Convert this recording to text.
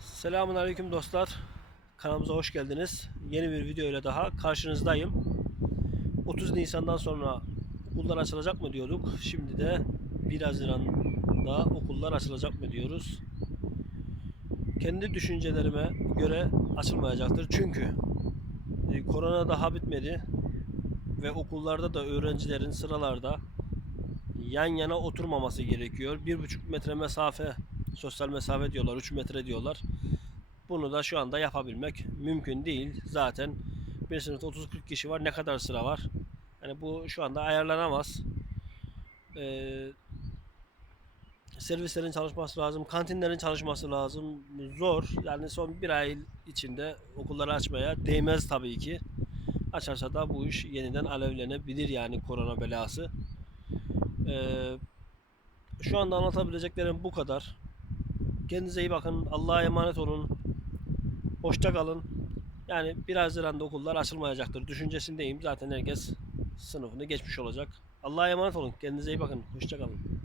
Selamun Aleyküm dostlar. Kanalımıza hoş geldiniz. Yeni bir video ile daha karşınızdayım. 30 Nisan'dan sonra okullar açılacak mı diyorduk. Şimdi de 1 Haziran'da okullar açılacak mı diyoruz. Kendi düşüncelerime göre açılmayacaktır. Çünkü e, korona daha bitmedi ve okullarda da öğrencilerin sıralarda yan yana oturmaması gerekiyor. 1,5 metre mesafe, sosyal mesafe diyorlar, 3 metre diyorlar. Bunu da şu anda yapabilmek mümkün değil. Zaten bir sınıfta 30-40 kişi var. Ne kadar sıra var? Yani bu şu anda ayarlanamaz. Ee, servislerin çalışması lazım, kantinlerin çalışması lazım. Zor. Yani son bir ay içinde okulları açmaya değmez tabii ki. Açarsa da bu iş yeniden alevlenebilir yani korona belası. Ee, şu anda anlatabileceklerim bu kadar. Kendinize iyi bakın. Allah'a emanet olun. Hoşça kalın. Yani 1 Haziran'da okullar açılmayacaktır. Düşüncesindeyim. Zaten herkes sınıfını geçmiş olacak. Allah'a emanet olun. Kendinize iyi bakın. Hoşça kalın.